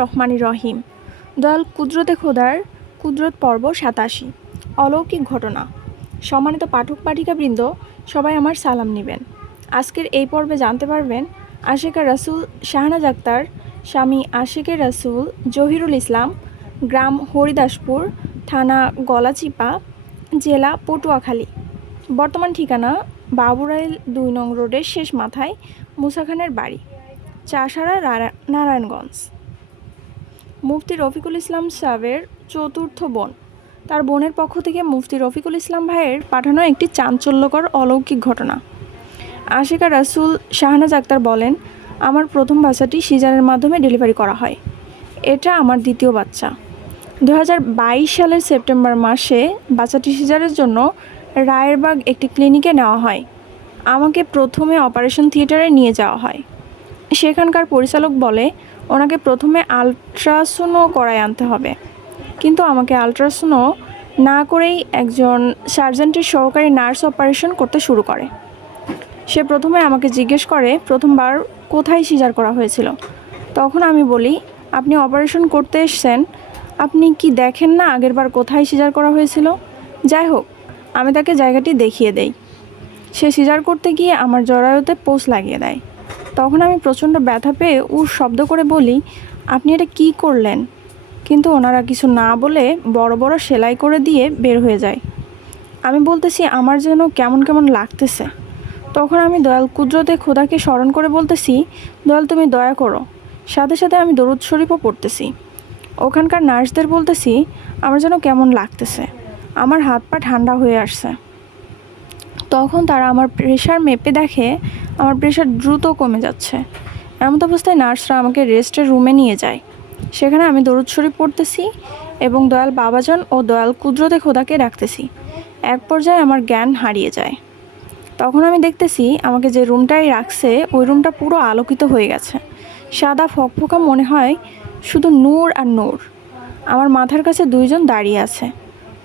রহমানির রহিম। দয়াল কুদরতে খোদার কুদরত পর্ব 87। অলৌকিক ঘটনা। সম্মানিত পাঠক পাঠিকাবৃন্দ, সবাই আমার সালাম নেবেন। আজকের এই পর্বে জানতে পারবেন আশিকা রাসূল শাহনাজ আক্তার, স্বামী আশিকে রাসূল জহিরুল ইসলাম, গ্রাম হরিদাসপুর, থানা গলাচিপা, জেলা পটুয়াখালী। বর্তমান ঠিকানা বাবুরাইল ২ নং রোডের শেষ মাথায় মুসা খানের বাড়ি, চাষাড়া, নারায়ণগঞ্জ। মুফতি রফিকুল ইসলাম সাহেবের চতুর্থ বোন। তার বোনের পক্ষ থেকে মুফতি রফিকুল ইসলাম ভাইয়ের পাঠানো একটি চাঞ্চল্যকর অলৌকিক ঘটনা। আশিকা রাসূল শাহনাজ আক্তার বলেন, আমার প্রথম বাচ্চাটি সিজারের মাধ্যমে ডেলিভারি করা হয়। এটা আমার দ্বিতীয় বাচ্চা। 2022 সালের সেপ্টেম্বর মাসে বাচ্চাটি সিজারের জন্য রায়েরবাগ একটি ক্লিনিকে নেওয়া হয়। আমাকে প্রথমে অপারেশন থিয়েটারে নিয়ে যাওয়া হয়। সেখানকার পরিচালক বলে ওনাকে প্রথমে আলট্রাসোনো করায় আনতে হবে, কিন্তু আমাকে আলট্রাসোনো না করেই একজন সার্জেন্টের সহকারী নার্স অপারেশন করতে শুরু করে। সে প্রথমে আমাকে জিজ্ঞেস করে প্রথমবার কোথায় সিজার করা হয়েছিল। তখন আমি বলি, আপনি অপারেশন করতে এসেছেন, আপনি কি দেখেন না আগেরবার কোথায় সিজার করা হয়েছিল? যাই হোক, আমি তাকে জায়গাটি দেখিয়ে দেই। সে সিজার করতে গিয়ে আমার জরায়ুতে পোষ লাগিয়ে দেয়। তখন আমি প্রচণ্ড ব্যথা পেয়ে শব্দ করে বলি, আপনি এটা কী করলেন? কিন্তু ওনারা কিছু না বলে বড় বড় সেলাই করে দিয়ে বের হয়ে যায়। আমি বলতেছি আমার যেন কেমন কেমন লাগতেছে। তখন আমি দয়াল কুদরতে খোদাকে স্মরণ করে বলতেছি, দয়াল তুমি দয়া করো। সাথে সাথে আমি দরুদ শরীফও পড়তেছি। ওখানকার নার্সদের বলতেছি আমার যেন কেমন লাগতেছে, আমার হাত পা ঠান্ডা হয়ে আসছে। তখন তারা আমার প্রেশার মেপে দেখে আমার প্রেশার দ্রুত কমে যাচ্ছে। এমন অবস্থায় নার্সরা আমাকে রেস্টের রুমে নিয়ে যায়। সেখানে আমি দরুদ শরীফ পড়তেছি এবং দয়াল বাবাজান ও দয়াল কুদরতে খোদাকে ডাকতেছি। এক পর্যায়ে আমার জ্ঞান হারিয়ে যায়। তখন আমি দেখতেছি আমাকে যে রুমটায় রাখছে ওই রুমটা পুরো আলোকিত হয়ে গেছে। সাদা ফকফকা মনে হয় শুধু নূর আর নূর। আমার মাথার কাছে দুইজন দাঁড়িয়ে আছে,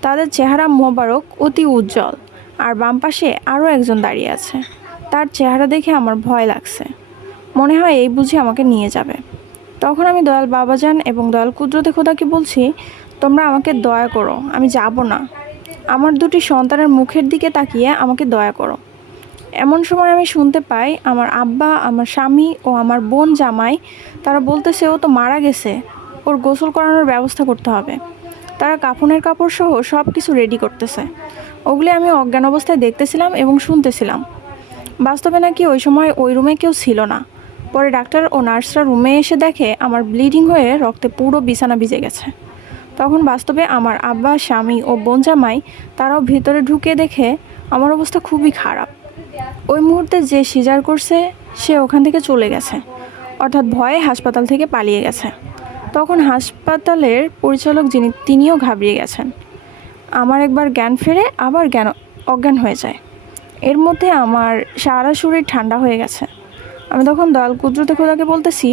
তাদের চেহারা মোবারক অতি উজ্জ্বল। আর বাম পাশে আরও একজন দাঁড়িয়ে আছে, তার চেহারা দেখে আমার ভয় লাগছে। মনে হয় এই বুঝি আমাকে নিয়ে যাবে। তখন আমি দয়াল বাবাজান এবং দয়াল কুদরতে খোদাকে বলছি, তোমরা আমাকে দয়া করো, আমি যাব না। আমার দুটি সন্তানের মুখের দিকে তাকিয়ে আমাকে দয়া করো। এমন সময় আমি শুনতে পাই আমার আব্বা, আমার স্বামী ও আমার বোন জামাই তারা বলতেছে ও তো মারা গেছে, ওর গোসল করানোর ব্যবস্থা করতে হবে। তারা কাফনের কাপড় সহ সব কিছু রেডি করতেছে। ওগুলি আমি অজ্ঞান অবস্থায় দেখতেছিলাম এবং শুনতেছিলাম। বাস্তবে নাকি ওই সময় ওই রুমে কেউ ছিল না। পরে ডাক্তার ও নার্সরা রুমে এসে দেখে আমার ব্লিডিং হয়ে রক্তে পুরো বিছানা ভিজে গেছে। তখন বাস্তবে আমার আব্বা, স্বামী ও বোন জামাই তারাও ভিতরে ঢুকে দেখে আমার অবস্থা খুবই খারাপ। ওই মুহূর্তে যে সিজার করছে সে ওখান থেকে চলে গেছে, অর্থাৎ ভয়ে হাসপাতাল থেকে পালিয়ে গেছে। তখন হাসপাতালের পরিচালক তিনিও ঘাবড়িয়ে গেছেন। আমার একবার জ্ঞান ফেরে আবার অজ্ঞান হয়ে যায়। এর মধ্যে আমার সারা শরীর ঠান্ডা হয়ে গেছে। আমি তখন দয়াল কুদরতে খোদাকে বলতেছি,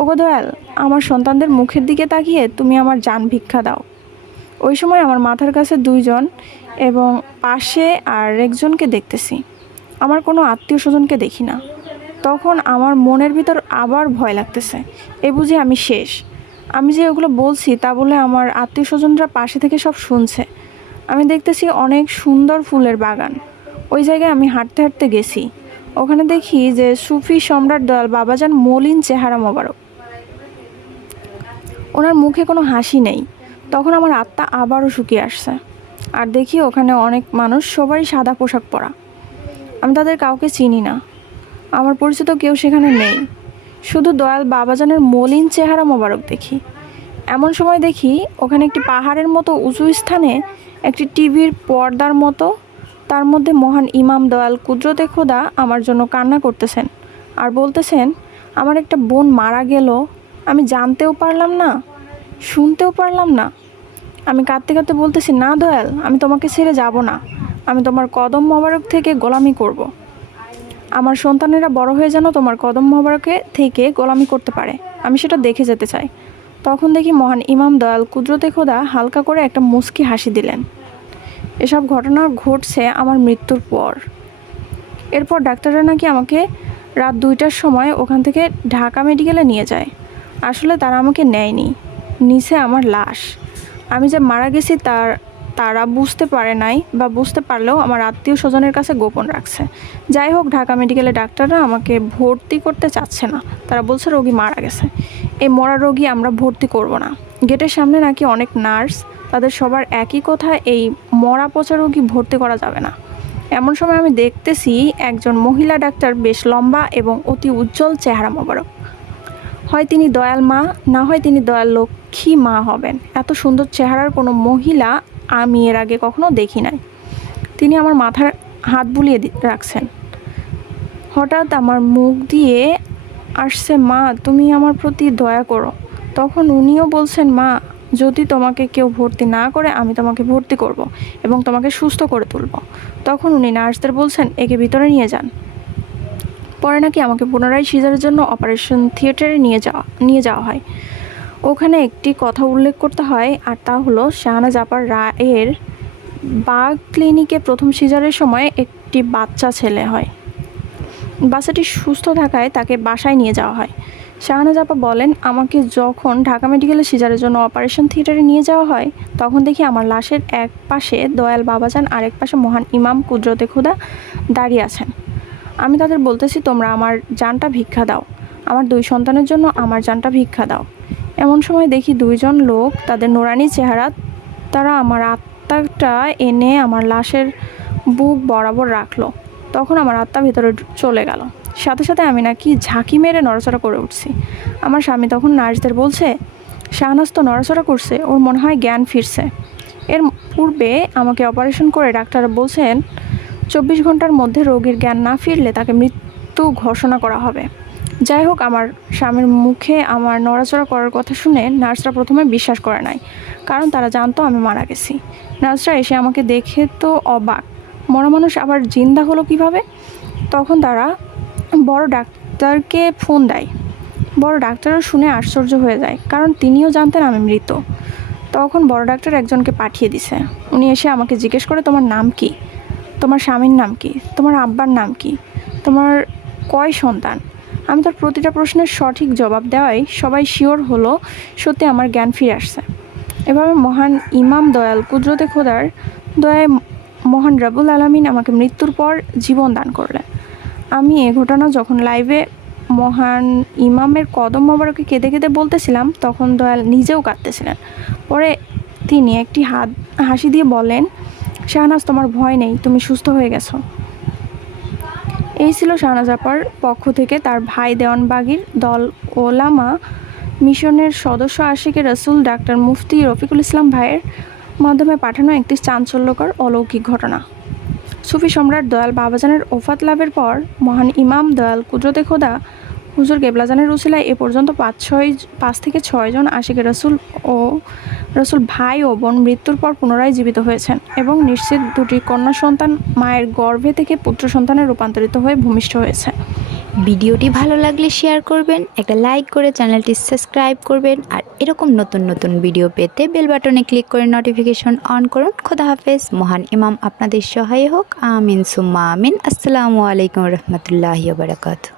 ওগো দয়াল, আমার সন্তানদের মুখের দিকে তাকিয়ে তুমি আমার জান ভিক্ষা দাও। ওই সময় আমার মাথার কাছে দুইজন এবং পাশে আর একজনকে দেখতেছি, আমার কোনো আত্মীয় স্বজনকে দেখি না। তখন আমার মনের ভিতর আবার ভয় লাগতেছে, এ বুঝি আমি শেষ। আমি যে ওগুলো বলছি তা বলে আমার আত্মীয় স্বজনরা পাশে থেকে সব শুনছে। আমি দেখতেছি অনেক সুন্দর ফুলের বাগান। ওই জায়গায় আমি হাঁটতে হাঁটতে গেছি। ওখানে দেখি যে সুফি সম্রাট দয়াল বাবাজান মলিন চেহারা মোবারক, ওনার মুখে কোনো হাসি নেই। তখন আমার আত্মা আবারও শুকিয়ে আসছে। আর দেখি ওখানে অনেক মানুষ, সবারই সাদা পোশাক পরা। আমি তাদের কাউকে চিনি না, আমার পরিচিত কেউ সেখানে নেই। শুধু দয়াল বাবাজানের মলিন চেহারা মোবারক দেখি। এমন সময় দেখি ওখানে একটি পাহাড়ের মতো উঁচু স্থানে একটি টিভির পর্দার মতো, তার মধ্যে মহান ইমাম দয়াল কুদরতে খোদা আমার জন্য কান্না করতেছেন আর বলতেছেন, আমার একটা বোন মারা গেল, আমি জানতেও পারলাম না, শুনতেও পারলাম না। আমি কাঁদতে কাঁদতে বলতেছি, না দয়াল, আমি তোমাকে ছেড়ে যাব না, আমি তোমার কদম মোবারক থেকে গোলামি করব। আমার সন্তানেরা বড় হয়ে যেন তোমার কদম মোবারকে থেকে গোলামি করতে পারে, আমি সেটা দেখে যেতে চাই। তখন দেখি মহান ইমাম দয়াল কুদরতে খোদা হালকা করে একটা মুচকি হাসি দিলেন। এসব ঘটনা ঘটছে আমার মৃত্যুর পর। এরপর ডাক্তাররা নাকি আমাকে রাত 2টার সময় ওখান থেকে ঢাকা মেডিকেলে নিয়ে যায়। আসলে তারা আমাকে নেয়নি, নিচে আমার লাশ। আমি যে মারা গেছি তারা বুঝতে পারে নাই, বা বুঝতে পারলেও আমার আত্মীয় স্বজনের কাছে গোপন রাখছে। যাই হোক, ঢাকা মেডিকেলে ডাক্তাররা আমাকে ভর্তি করতে চাচ্ছে না। তারা বলছে রোগী মারা গেছে, এই মরা রোগী আমরা ভর্তি করব না। গেটের সামনে নাকি অনেক নার্স, তাদের সবার একই কথা, এই মরা পচা রোগী ভর্তি করা যাবে না। এমন সময় আমি দেখতেছি একজন মহিলা ডাক্তার, বেশ লম্বা এবং অতি উজ্জ্বল চেহারা মোবারক। হয় তিনি দয়াল মা, না হয় তিনি দয়াল লক্ষ্মী মা হবেন। এত সুন্দর চেহারার কোনো মহিলা আমি এর আগে কখনো দেখি নাই। তিনি আমার মাথার হাত বুলিয়ে রাখছেন। হঠাৎ আমার মুখ দিয়ে আসছে, মা তুমি আমার প্রতি দয়া করো। তখন উনিও বলছেন, মা যদি তোমাকে কেউ ভর্তি না করে আমি তোমাকে ভর্তি করব এবং তোমাকে সুস্থ করে তুলব। তখন উনি নার্সদের বলছেন, একে ভিতরে নিয়ে যান। পরে নাকি আমাকে পুনরায় সিজারের জন্য অপারেশন থিয়েটারে নিয়ে যাওয়া হয়। ওখানে একটি কথা উল্লেখ করতে হয়, আর তা হলো শাহনাজ আপার রায়ের বাগ ক্লিনিকে প্রথম সিজারের সময় একটি বাচ্চা ছেলে হয়। বাচ্চাটি সুস্থ থাকায় তাকে বাসায় নিয়ে যাওয়া হয়। শাহনাজ আপা বলেন, আমাকে যখন ঢাকা মেডিকেলে সিজারের জন্য অপারেশন থিয়েটারে নিয়ে যাওয়া হয়, তখন দেখি আমার লাশের এক পাশে দয়াল বাবাজান আর এক পাশে মহান ইমাম কুদরতে খুদা দাঁড়িয়ে আছেন। আমি তাদের বলতেছি, তোমরা আমার জানটা ভিক্ষা দাও, আমার 2 সন্তানের জন্য আমার জানটা ভিক্ষা দাও। এমন সময় দেখি 2 জন লোক, তাদের নোরানি চেহারা, তারা আমার আত্মাটা এনে আমার লাশের বুক বরাবর রাখলো। তখন আমার আত্মা ভিতরে চলে গেল। সাথে সাথে আমি নাকি ঝাঁকি মেরে নড়াচড়া করে উঠছি। আমার স্বামী তখন নার্সদের বলছে, শাহনাজ তো নড়াচড়া করছে, ওর মনে হয় জ্ঞান ফিরছে। এর পূর্বে আমাকে অপারেশন করে ডাক্তাররা বলছেন 24 ঘন্টার মধ্যে রোগীর জ্ঞান না ফিরলে তাকে মৃত্যু ঘোষণা করা হবে। যাই হোক, আমার স্বামীর মুখে আমার নড়াচড়া করার কথা শুনে নার্সরা প্রথমে বিশ্বাস করে নাই, কারণ তারা জানতো আমি মারা গেছি। নার্সরা এসে আমাকে দেখে তো অবাক, মরা মানুষ আবার জিন্দা হলো কিভাবে। তখন তারা বড় ডাক্তারকে ফোন দেয়। বড় ডাক্তারও শুনে আশ্চর্য হয়ে যায়, কারণ তিনিও জানতেন আমি মৃত। তখন বড় ডাক্তার একজনকে পাঠিয়ে দিছে। উনি এসে আমাকে জিজ্ঞেস করে, তোমার নাম কি, তোমার স্বামীর নাম কি, তোমার আব্বার নাম কি, তোমার কয় সন্তান। আমি তার প্রতিটা প্রশ্নের সঠিক জবাব দেওয়ায় সবাই শিওর হলো সত্যি আমার জ্ঞান ফিরে আসছে। এভাবে মহান ইমাম দয়াল কুদরতে খোদার দয়ায় মহান রাব্বুল আলামিন আমাকে মৃত্যুর পর জীবন দান করলেন। আমি এ ঘটনা যখন লাইভে মহান ইমামের কদম মোবারকে কেঁদে কেঁদে বলতেছিলাম, তখন দয়াল নিজেও কাঁদতেছিলেন। পরে তিনি একটি হাসি দিয়ে বলেন, শাহনাজ তোমার ভয় নেই, তুমি সুস্থ হয়ে গেছো। এই ছিল শাহনাজ আপার পক্ষ থেকে তার ভাই দেওয়ানবাগীর দল ওলামা মিশনের সদস্য আশিকে রসুল ডাক্তার মুফতি রফিকুল ইসলাম ভাইয়ের মাধ্যমে পাঠানো একটি চাঞ্চল্যকর অলৌকিক ঘটনা। সুফি সম্রাট দয়াল বাবাজানের ওফাত লাভের পর মহান ইমাম দয়াল কুদরতে খোদা হুজুর কেবলাজানের উসিলায় এ পর্যন্ত 5 থেকে 6 জন আশিকে রসুল ভাই ও বোন মৃত্যুর পর পুনরায় জীবিত হয়েছেন এবং নিশ্চিত 2টি কন্যা সন্তান মায়ের গর্ভে থেকে পুত্র সন্তানে রূপান্তরিত হয়ে ভূমিষ্ঠ হয়েছে। ভিডিওটি ভালো লাগলে শেয়ার করবেন, একটা লাইক করে চ্যানেলটি সাবস্ক্রাইব করবেন, আর এরকম নতুন নতুন ভিডিও পেতে বেল বাটনে ক্লিক করে নোটিফিকেশন অন করুন। খোদা হাফেজ। মহান ইমাম আপনাদের সহায় হোক। আমিন সুম্মা আমিন। আসসালামু আলাইকুম রহমতুল্লাহি ওয়া বারাকাতুহু।